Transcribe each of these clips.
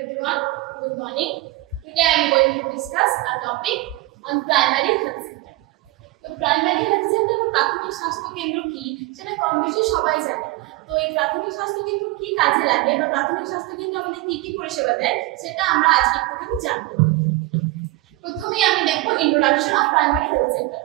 everyone. Good morning. Today I am going to discuss a topic on primary health center. তো primary health centre বা প্রাথমিক স্বাস্থ্য কেন্দ্র কি সেটা কম বেশি সবাই জানে। তো এই প্রাথমিক স্বাস্থ্য কেন্দ্র কি কাজে লাগে বা প্রাথমিক স্বাস্থ্য কেন্দ্র আমাদের কি কি পরিষেবা দেয় সেটা আমরা আজকে একটু জানব। প্রথমেই আমি দেখব introduction of primary health centre.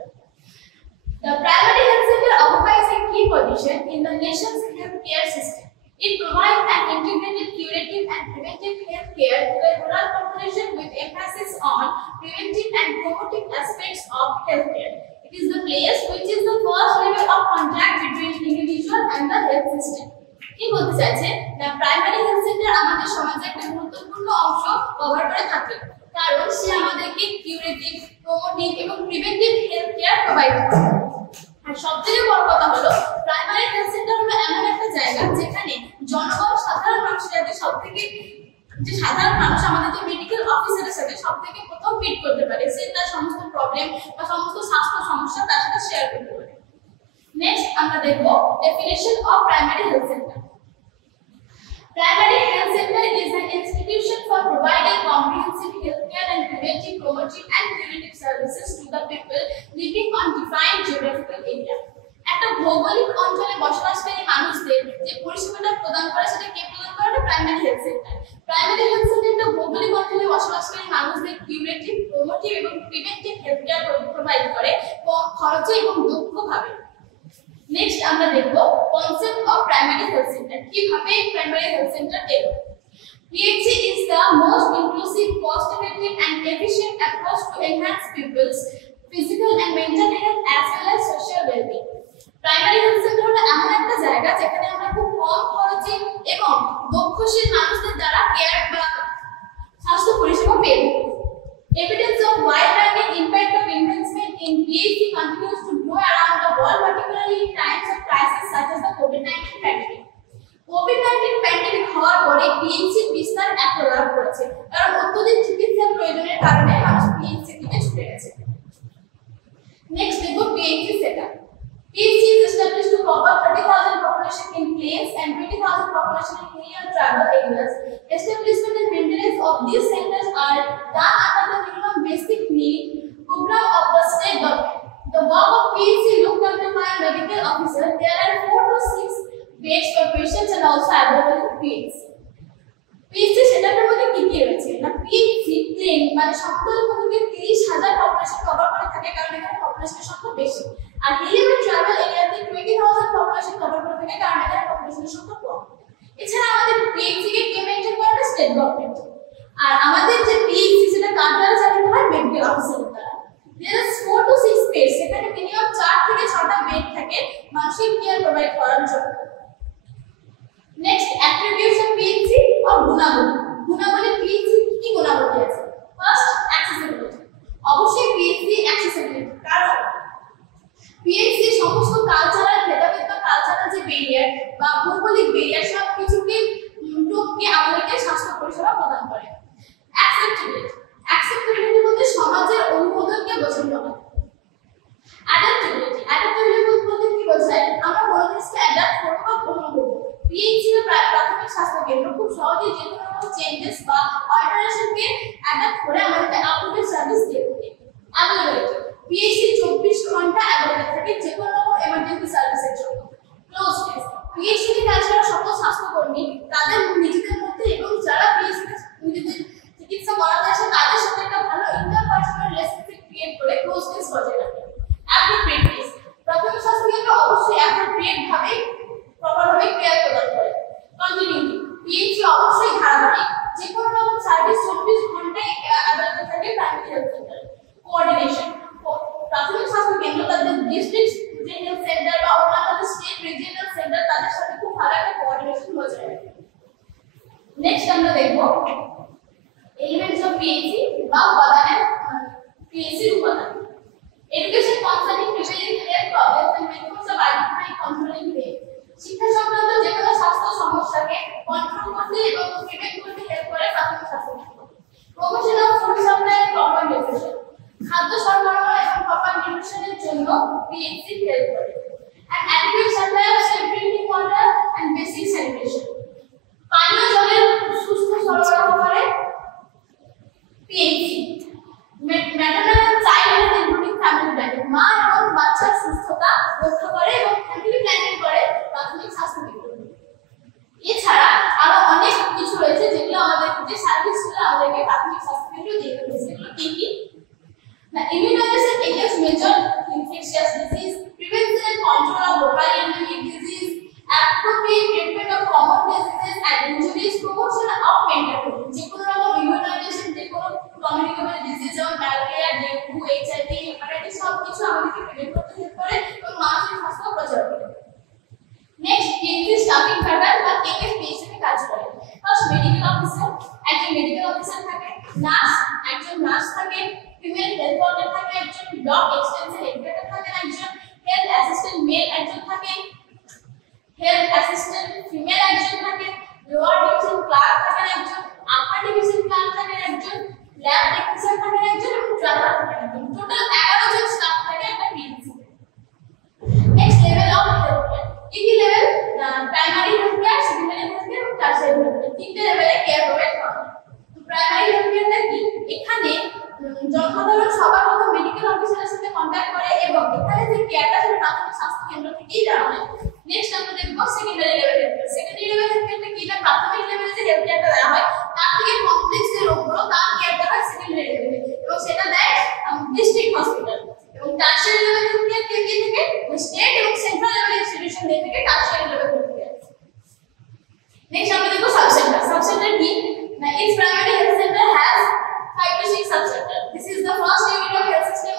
The primary health center occupies a key position in the nation's healthcare system. It provides an integrated curative and preventive health care to the rural population with emphasis on preventive and promotive aspects of healthcare. It is the place which is the first level of contact between individual and the health system. কি বলতে চাইছে না primary health centre আমাদের সমাজে একটা গুরুত্বপূর্ণ অংশ cover করে থাকে, কারণ সে আমাদেরকে কিউরেটিভ, প্রমোটিভ এবং প্রিভেন্টিভ হেলথ কেয়ার প্রোভাইড করে। আর সবথেকে বড় কথা হলো প্রাইমারি হেলথ সেন্টার হলো এমন একটা জায়গা যেখানে জনগণ, সাধারণ মানুষের সাথে সবথেকে যে সাধারণ মানুষ আমাদের যে মেডিকেল অফিসারের সাথে সবথেকে প্রথম মিট করতে পারে, সে তার সমস্ত প্রবলেম বা সমস্ত স্বাস্থ্য সমস্যা তার সাথে শেয়ার করতে পারে। নেক্সট আমরা দেখব definition of primary health centre. Primary health center is an institution for providing comprehensive healthcare and preventive, promotive and curative services to the people living on defined geographical area. একটা ভৌগোলিক অঞ্চলে বসবাসকারী মানুষদের যে পরিষেবাটা প্রদান করে সেটা কে প্রদান করে? Primary health centre. Primary health সেন্টারটা ভৌগোলিক অঞ্চলে বসবাসকারী মানুষদের কিউরেটিভ, প্রমোটিভ এবং প্রিভেন্টিভ হেলথ কেয়ার প্রোভাইড করে কম খরচে এবং দক্ষভাবে। নেক্সট আমরা দেখব concept of primary health centre, কিভাবে প্রাইমারি হেলথ সেন্টার এলো। PHC is the most inclusive, cost effective and efficient approach to enhance people's physical and mental health as well as social well-being. Primary health centre হলো এমন একটা জায়গা যেখানে আমরা খুব কম খরচে এবং দক্ষশীল মানুষদের দ্বারা কেয়ার বা স্বাস্থ্য পরিষেবা পেয়ে থাকি। Evidence of wide-ranging impact of investment in PHC continues to grow around the world, particularly in times of crisis such as the COVID-19 pandemic. COVID-19 pandemic হওয়ার পরে PHC বিস্তার এত লাভ করেছে কারণ অত্যধিক চিকিৎসার প্রয়োজনের কারণে মানুষ PHC দিকে ছুটে গেছে। নেক্সট দেখব PHC setup. PHC is established to cover 30,000 population in plains and 20,000 population in rural tribal areas. Establishment and maintenance of these centers are done under the minimum basic need program of the state government. The work of PHC looked after by a medical officer. There are 4 to 6 beds for patients and also available in PHC. PHC সেটআপের মধ্যে কি কি রয়েছে না PHC plane মানে সমতল ভূমিতে 30,000 population cover করে থাকে কারণ এখানে পপুলেশনের সংখ্যা বেশি, আর হিলি এবং ট্রাইবাল এরিয়াতে 20,000 পপুলেশন কভার করে থাকে কারণ এখানে পপুলেশনের সংখ্যা কম। এছাড়া আমাদের PHC কে কে মেইনটেইন করে? State government. আর আমাদের যে PHC সেটা কার দ্বারা চালিত হয়? মেডিকেল অফিসারের দ্বারা। There is 4 to 6 beds, সেখানে মিনিমাম 4 থেকে 6টা বেড থাকে মানসিক কেয়ার প্রোভাইড করার জন্য। Next attributes of PHC or গুণাবলী। গুণাবলী PHC কি গুণাবলী আছে? First accessibility. অবশ্যই PHC অ্যাক্সেসিবিলিটি, কারণ PHC সমস্ত কালচারাল ভেদাভেদ বা কালচারাল যে ব্যারিয়ার বা ভৌগোলিক ব্যারিয়ার সব কিছুকে টপকে আমাদেরকে স্বাস্থ্য পরিষেবা প্রদান করে। অ্যাকসেপ্টেবিলিটি। অ্যাকসেপ্টেবিলিটি বলতে সমাজের অনুমোদনকে বোঝানো হয়। অ্যাডাপ্টেবিলিটি। অ্যাডাপ্টেবিলিটি বলতে কি বোঝায়? আমরা কোনো জিনিসকে অ্যাডাপ্ট করব বা গ্রহণ করব। PHC বা প্রাথমিক স্বাস্থ্য কেন্দ্র খুব সহজেই যে কোনো রকম চেঞ্জেস বা অল্টারেশনকে অ্যাডাপ্ট করে আমাদেরকে আপ টু ডেট সার্ভিস দিয়ে থাকে। অ্যাভেলেবিলিটি। PHC 24 ঘন্টা অ্যাভেলেবল থাকে যে কোনো রকম এমার্জেন্সি সার্ভিসের জন্য। ক্লোজনেস। PHC তে কাজ করা সকল স্বাস্থ্যকর্মী তাদের নিজেদের মধ্যে এবং যারা PHC তে নিজেদের চিকিৎসা করাতে আসে তাদের সাথে একটা ভালো ইন্টারপার্সোনাল রেসপেক্ট ক্রিয়েট করে ক্লোজনেস বজায় রাখে। অ্যাপ্রোপ্রিয়েটনেস। প্রাথমিক স্বাস্থ্য কেন্দ্র অবশ্যই অ্যাপ্রোপ্রিয়েট ভাবে প্রপারভাবে কেয়ার প্রদান করে। কন্টিনিউটি। PHC অবশ্যই ধারাবাহিক, যে কোনো রকম সার্ভিস 24 ঘন্টায় অ্যাভেলেবল থাকে প্রাইমারি হেলথ সেন্টারে। কোঅর্ডিনেশন। প্রাথমিক স্বাস্থ্য কেন্দ্র তাদের ডিস্ট্রিক্ট যে হেলথ সেন্টার বা অন্যান্য স্টেট রিজিয়নাল সেন্টার তাদের সাথে খুব ভালো একটা কোঅর্ডিনেশন বজায় রাখে। নেক্সট আমরা দেখব এলিমেন্টস অফ PHC বা উপাদানের PHC এর উপাদান। Education concerning preventive health problems and methods of identifying controlling them. শিক্ষা সংক্রান্ত যে কোনো স্বাস্থ্য সমস্যাকে কন্ট্রোল করতে এবং প্রিভেন্ট করতে হেল্প করে প্রাথমিক স্বাস্থ্য কেন্দ্র। Promotion of food supply and proper nutrition. খাদ্য সরবরাহ এবং প্রপার নিউট্রিশনের জন্য PHC হেল্প করে। And adequate supply of safe drinking water and basic sanitation. পানীয় জলের সুস্থ সরবরাহ করে immunization against major infectious disease, prevention and control of local endemic disease, appropriate treatment of common diseases and injuries, promotion of mental health. যে কোনো রকম immunization, যে কোনো communicable disease যেমন ম্যালেরিয়া, ডেঙ্গু, HIV, হেপাটাইটিস সব কিছু আমাদেরকে প্রিভেন্ট করতে হেল্প করে এবং মানসিক স্বাস্থ্য প্রচার করে। নেক্সট পিএইচডি স্টাফিং প্যাটার্ন বা কেকে পিএইচডি কাজ করে। ফার্স্ট মেডিকেল অফিসার, একজন মেডিকেল অফিসার থাকে, একজন নার্স থাকে, ফিমেল হেলথ ওয়ার্কার থাকে একজন, ব্লক এক্সটেনশন এডুকেটর থাকে একজন, হেলথ অ্যাসিস্ট্যান্ট মেল একজন থাকে, হেলথ অ্যাসিস্ট্যান্ট ফিমেল একজন থাকে, লোয়ার ডিভিশন ক্লার্ক থাকে একজন, আপার ডিভিশন ক্লার্ক থাকে একজন, ল্যাব টেকনিশিয়ান থাকে একজন এবং ড্রাইভার থাকে একজন। টোটাল 11 জন স্টাফ থাকে একটা PhD. Next level of health care, কি কি level? Primary health care, secondary health care এবং টারশিয়ারি হেলথ কেয়ার, তিনটে লেভেলে কেয়ার প্রোভাইড করা হয়। তো প্রাইমারি হেলথ কেয়ারটা কি? এখানে জনসাধারণ সবার প্রথম মেডিকেল অফিসারের সাথে কন্টাক্ট করে এবং এখানে যে কেয়ারটা সেটা প্রাথমিক স্বাস্থ্য কেন্দ্র থেকেই দেওয়া হয়। নেক্সট আমরা দেখব secondary level health care. Secondary level health কেয়ারটা কি? এটা প্রাথমিক লেভেলে যে হেলথ কেয়ারটা দেওয়া হয় তার থেকে কমপ্লেক্স যে রোগগুলো তার কেয়ারটা হয় সেকেন্ডারি লেভেলে এবং সেটা দেয় ডিস্ট্রিক্ট হসপিটাল। এবং টারশিয়ারি লেভেল হেলথ কেয়ার কে দিয়ে থেকে স্টেট এবং সেন্ট্রাল লেভেল ইনস্টিটিউশন দিয়ে থেকে tertiary level health care. Next আমরা দেখব সাব সেন্টার। সাব সেন্টার কি? না each primary health center has 5 to 6 sub center. This is the first unit of health system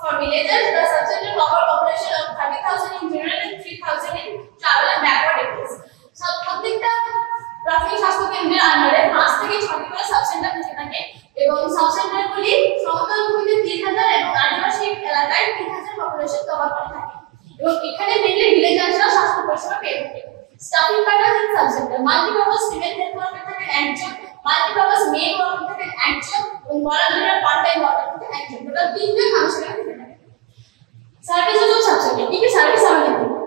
for villages. The sub center cover population of 30,000 in general and 3,000 in tribal and backward areas. So প্রত্যেকটা প্রাথমিক স্বাস্থ্য কেন্দ্রের আন্ডারে 5 থেকে 6টি করে sub centre থাকে এবং সাব সেন্টারগুলি সমতল ভূমিতে 3000 এবং আদিবাসী এলাকায় 3000 পপুলেশন কভার করে থাকে এবং এখানে মেইনলি ভিলেজার্সরা স্বাস্থ্য পরিষেবা পেয়ে থাকে। Stuffing pattern in sub centre, multipurpose female health worker থাকেন একজন, মাল্টিপারপাস মেল ওয়ার্কার থাকেন একজন এবং ভলান্টিয়ার পার্ট টাইম ওয়ার্কার থাকেন একজন। টোটাল 3 জন মানুষ এখানে থাকে। সার্ভিসেস অফ সাব সেন্টার, কি কি সার্ভিস আমাদের দিবে?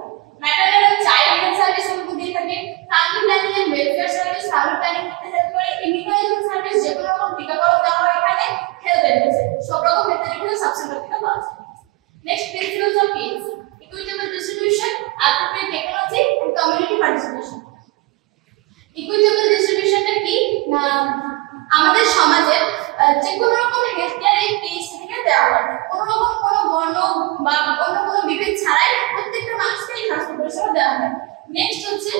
Maternal and child health service আমাদের দিয়ে থাকে, family planning and welfare service, family planning করতে হেল্প করে, ইমিউনাইজেশন সার্ভিস, যে কোনো রকম টিকাকরণ দেওয়া হয় এখানে, হেলথ এডুকেশন, সব রকম হেলথ এডুকেশন সাব সেন্টার থেকে পাওয়া যায়। Next principles of PhD, equitable distribution, appropriate technology and community participation. Equitable distribution টা কি? না আমাদের সমাজে যে কোনো রকম হেলথ কেয়ার এই পিএইচডি থেকে দেওয়া হয়, কোনো রকম কোনো বর্ণ বা অন্য কোনো বিভেদ ছাড়াই প্রত্যেকটা মানুষকে এই স্বাস্থ্য পরিষেবা দেওয়া হয়। নেক্সট হচ্ছে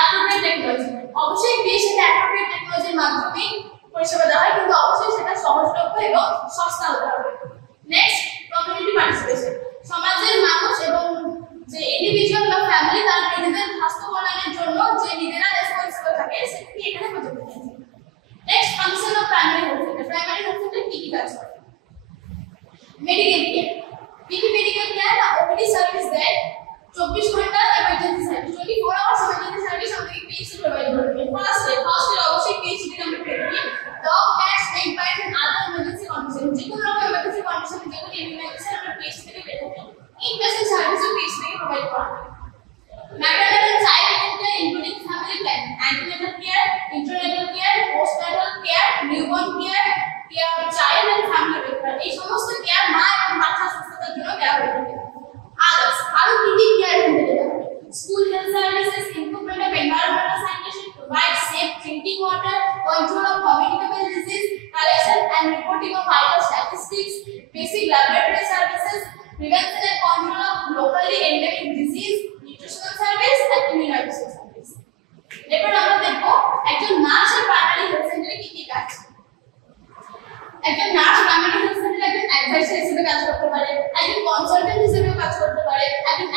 appropriate technology, অবশ্যই পিএইচডি তে appropriate টেকনোলজির মাধ্যমে পরিষেবা দেওয়া হয় কিন্তু অবশ্যই সেটা সহজলভ্য এবং সস্তা হতে হবে। নেক্সট কমিউনিটি পার্টিসিপেশন, সমাজের মানুষ এবং যে ইন্ডিভিজুয়াল বা ফ্যামিলি তারা নিজেদের স্বাস্থ্য কল্যাণের জন্য যে নিজেরা রেসপন্সিবল থাকে সেটা কি এখানে প্রযোজ্য থাকে। Next function of primary health centre, primary health centre কি কি কাজ করে? মেডিকেল কেয়ার, কি কি মেডিকেল কেয়ার? না ওপিডি সার্ভিস দেয়, 24 ঘন্টা emergency service, 24 hours emergency service আমাদেরকে পিএইচডি প্রোভাইড করবে। ফার্স্ট এড অবশ্যই পিএইচডি আমরা পেয়ে থাকি। Dog cat snake bite and other emergency condition, যে কোনো রকম এমার্জেন্সি কন্ডিশনে যেগুলো ইমিউনাইজেশন আমরা পিএইচডি থেকে পেয়ে থাকি। ইনপেশেন্ট সার্ভিসও পিএইচডি থেকে প্রোভাইড করা হয়। Maternal and child health care including family planning, antenatal care, intranatal care, postnatal care, newborn care, care child and family welfare, এই সমস্ত কেয়ার মা এবং বাচ্চার সুস্থতার জন্য দেওয়া হয়ে থাকে। আদার্স আরো কি কি কেয়ার এখান থেকে দেওয়া হয়? School health services, improvement of environmental sanitation, provide safe drinking water, control of communicable disease, collection and reporting of vital statistics, basic laboratory services, prevention and control of locally endemic disease, nutritional service and immunization service. এরপর আমরা দেখব একজন নার্সের primary health সেন্টারে কি কি কাজ। একজন নার্স প্রাইমারি হেলথ সেন্টারে একজন অ্যাডভাইজার হিসেবে কাজ করতে পারে, একজন কনসালটেন্ট হিসেবেও কাজ করতে পারে, একজন